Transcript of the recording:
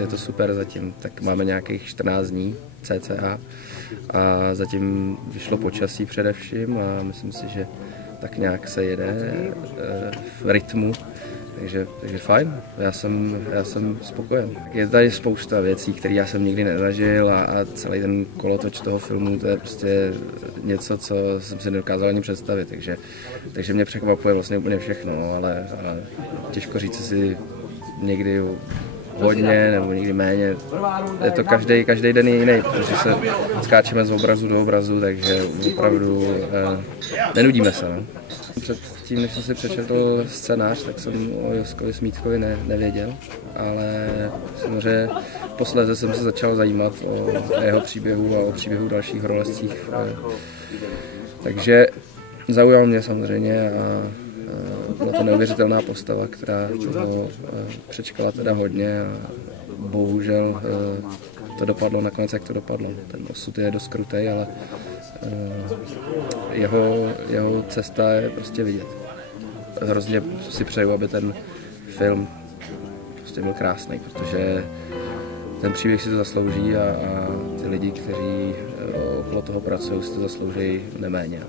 Je to super zatím, tak máme nějakých 14 dní cca a zatím vyšlo počasí především a myslím si, že tak nějak se jede v rytmu, takže fajn, já jsem spokojen. Je tady spousta věcí, které já jsem nikdy nezažil a celý ten kolotoč toho filmu, to je prostě něco, co jsem si nedokázal ani představit, takže mě překvapuje vlastně úplně všechno, ale těžko říct si někdy hodně nebo někdy méně. Je to každý den jiný, protože se skáčeme z obrazu do obrazu, takže opravdu nenudíme se. No. Předtím, než jsem si přečetl scénář, tak jsem o Joskovi Smítkovi nevěděl, ale samozřejmě posléze jsem se začal zajímat o jeho příběhu a o příběhu dalších horolezcích. Takže zaujal mě samozřejmě a byla to neuvěřitelná postava, která toho přečkala teda hodně a bohužel to dopadlo nakonec, jak to dopadlo. Ten osud je dost krutej, ale jeho cesta je prostě vidět. Hrozně si přeju, aby ten film prostě byl krásný, protože ten příběh si to zaslouží a ty lidi, kteří okolo toho pracují, si to zaslouží neméně.